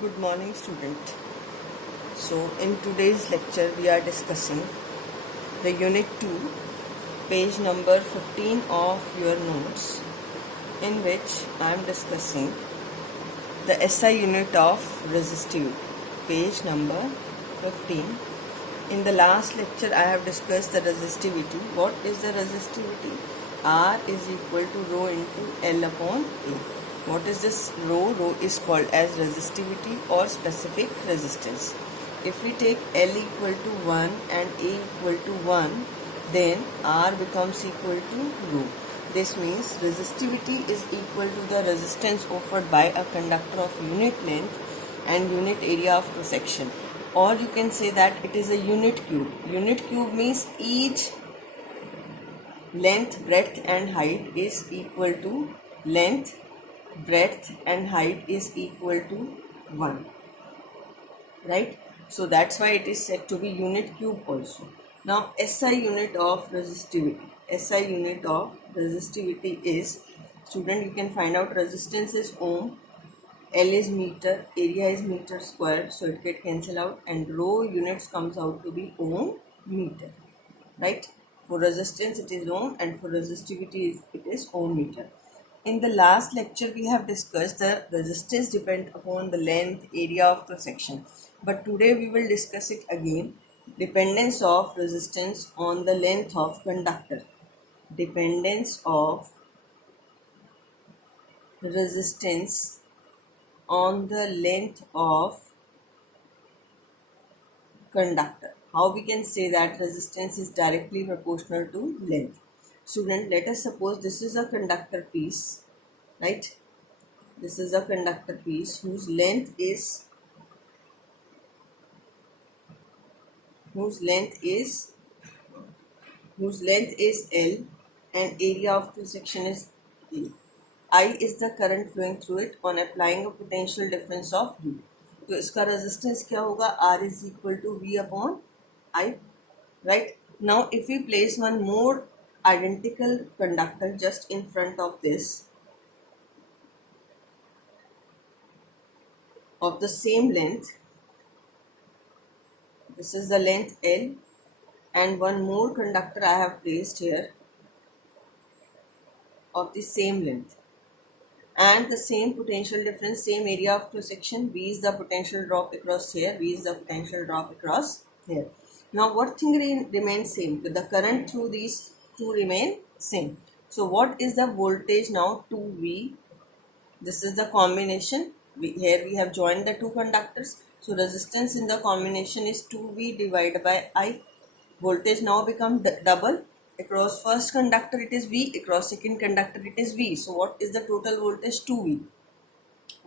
Good morning, student. So, in today's lecture, we are discussing the Unit 2, page number 15 of your notes, in which I am discussing the SI unit of resistivity, page number 15. In the last lecture, I have discussed the resistivity. What is the resistivity? R is equal to rho into L upon A. What is this rho? Rho is called as resistivity or specific resistance. If we take L equal to 1 and A equal to 1, then R becomes equal to rho. This means resistivity is equal to the resistance offered by a conductor of unit length and unit area of cross section. Or you can say that it is a unit cube. Unit cube means each length, breadth and height is equal to length, breadth and height is equal to 1. Right? So that's why it is said to be unit cube also. Now SI unit of resistivity. SI unit of resistivity is, student, you can find out resistance is ohm, L is meter, area is meter square, so it get cancel out, and rho units comes out to be ohm meter. Right? For resistance it is ohm and for resistivity it is ohm meter. In the last lecture we have discussed the resistance depend upon the length, area of the section. But today we will discuss it again. Dependence of resistance on the length of conductor. Dependence of resistance on the length of conductor. How we can say that resistance is directly proportional to length? Student, let us suppose this is a conductor piece, right? This is a conductor piece whose length is L and area of the section is A. I is the current flowing through it on applying a potential difference of V. तो इसका resistance क्या होगा? R is equal to V upon I. Right? Now if we place one more identical conductor just in front of this, of the same length, this is the length L, and one more conductor I have placed here of the same length and the same potential difference, same area of cross section. V is the potential drop across here, V is the potential drop across here. Now what thing remains same? The current through these two remain same. So what is the voltage now? 2V. This is the combination. Here we have joined the two conductors. So resistance in the combination is 2V divided by I. Voltage now become double. Across first conductor it is V, across second conductor it is V. So what is the total voltage? 2V.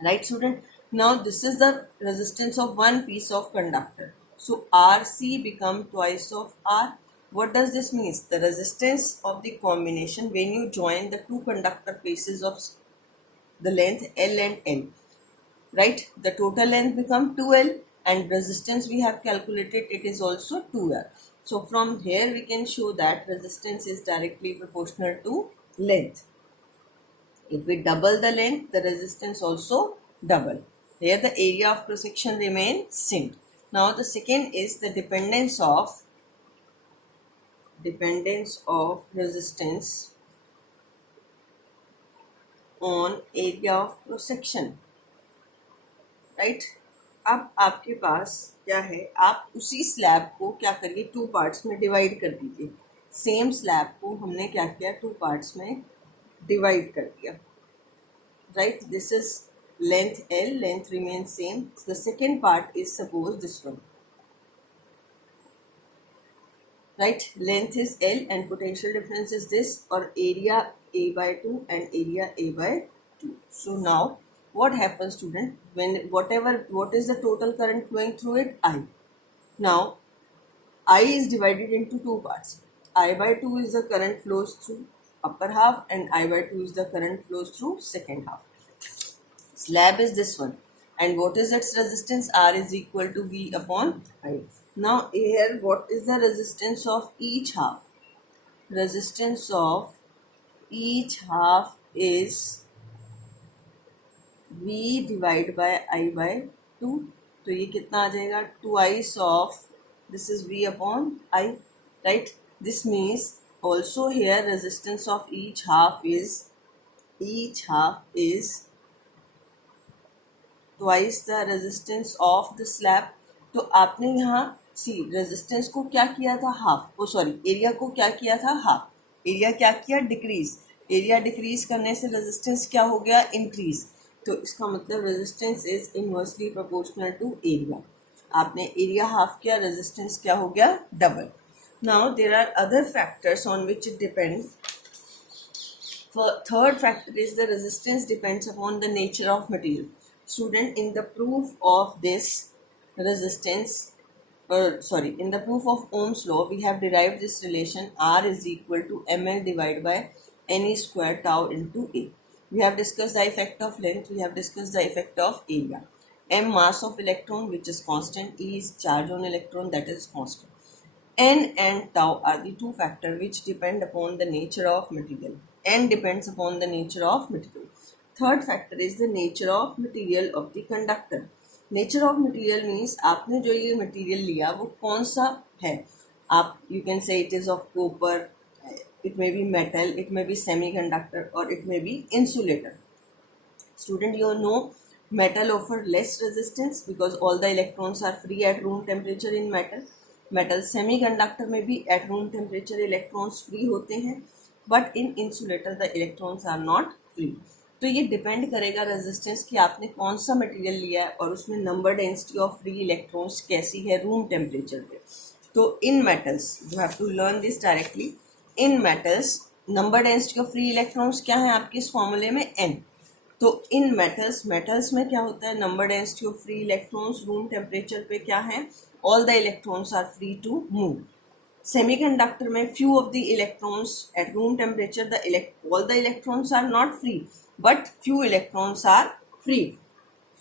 Right, student? Now this is the resistance of one piece of conductor. So RC become twice of R. What does this mean? The resistance of the combination when you join the two conductor pieces of the length L and L. Right? The total length become 2L and resistance we have calculated, it is also 2R. So from here we can show that resistance is directly proportional to length. If we double the length, the resistance also double. Here the area of cross section remains same. Now the second is the dependence of resistance on area of cross section. Right? अब आपके पास क्या है, आप उसी slab को क्या करिए, two parts में डिवाइड कर दीजिए. सेम स्लैब को हमने क्या किया, टू पार्ट्स में डिवाइड कर दिया. Right? This is length L, length remain same. The second part is suppose this one. Right? Length is L and potential difference is this, or area A/2 and area A/2. So now what happens, student, when what is the total current flowing through it? I. Now I is divided into two parts. I/2 is the current flows through upper half and I/2 is the current flows through second half. Slab is this one, and what is its resistance? R is equal to V upon I. Now here what is the resistance of each half? Resistance of each half is V divided by I/2. 2, तो ये कितना आ जाएगा, twice of this is V upon I, right. This means also here resistance of each half is twice the resistance of the slab. तो आपने यहाँ सी resistance को क्या किया था, हाफ, ओ सॉरी, एरिया को क्या किया था, हाफ. एरिया क्या किया, डिक्रीज. एरिया डिक्रीज करने से रेजिस्टेंस क्या हो गया, इंक्रीज. तो इसका मतलब resistance is inversely proportional to area. आपने एरिया हाफ किया, रेजिस्टेंस क्या हो गया, double. Now there are other factors on which it depend. Third factor is the resistance depends upon the nature of material. Student, in the proof of this resistance, in the proof of Ohm's law, we have derived this relation R is equal to ml divided by ne square tau into A. We have discussed the effect of length, we have discussed the effect of area. M mass of electron, which is constant, E is charge on electron, that is constant. N and tau are the two factors which depend upon the nature of material. N depends upon the nature of material. Third factor is the nature of material of the conductor. Nature of material means आपने जो ये material लिया वो कौन सा है. आप you can say it is of copper, it may be metal, it may be semiconductor, or it may be insulator. Student, you know metal offer less resistance because all the electrons are free at room temperature in metal. Semiconductor में भी at room temperature electrons free होते हैं, but in insulator the electrons are not free. तो ये depend करेगा resistance कि आपने कौन सा मटेरियल लिया है और उसमें number density of free electrons कैसी है रूम टेम्परेचर पे. तो इन metals you have to learn this directly. इन metals number density of free electrons क्या है आपके इस फॉर्मूले में, n. तो इन मेटल्स में क्या होता है, number density of free electrons room temperature पे क्या है, all the electrons are free to move. Semiconductor में few of the electrons at room temperature all the electrons are not free, but few electrons are free.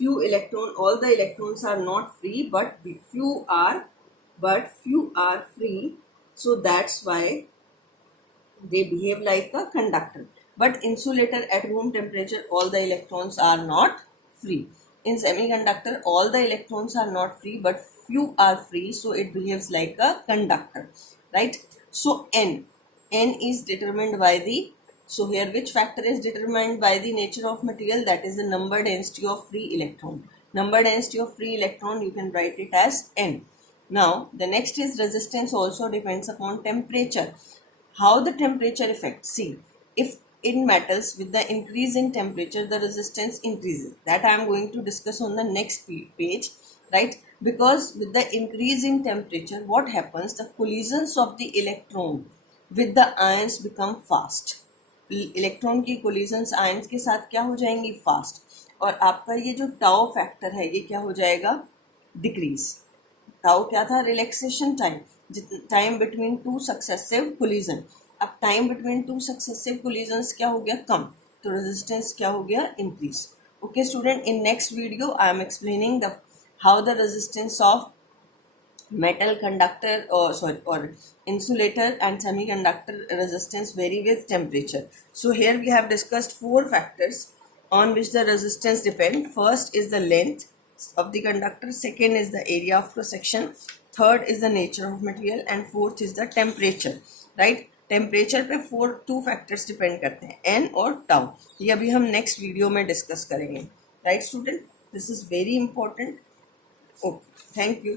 All the electrons are not free, but few are free. So that's why they behave like a conductor. But insulator at room temperature all the electrons are not free. In semiconductor all the electrons are not free but few are free, so it behaves like a conductor, right? So n is determined by the, so here which factor is determined by the nature of material, that is the number density of free electron. Number density of free electron you can write it as n. Now the next is resistance also depends upon temperature. How the temperature affects, see, if in metals with the increase in temperature the resistance increases, that I am going to discuss on the next page, right? Because with the increase in temperature what happens, the collisions of the electron with the ions become fast. Electron की collisions ions के साथ क्या हो जाएंगी, fast. और आपका ये जो टाउ फैक्टर है ये क्या हो जाएगा, डिक्रीज. टाउ क्या था, relaxation time, time between two successive collision. अब time between two successive collisions क्या हो गया, कम, तो रेजिस्टेंस क्या हो गया, increase. Okay student, in next video I am explaining the how the resistance of metal conductor or insulator and semiconductor resistance vary with temperature. So here we have discussed four factors on which the resistance depend. First is the length of the conductor, second is the area of cross section, third is the nature of material, and fourth is the temperature, right? Temperature पे two factors depend करते हैं, N और tau. ये अभी हम next video में discuss करेंगे, right student. This is very important. Okay, thank you.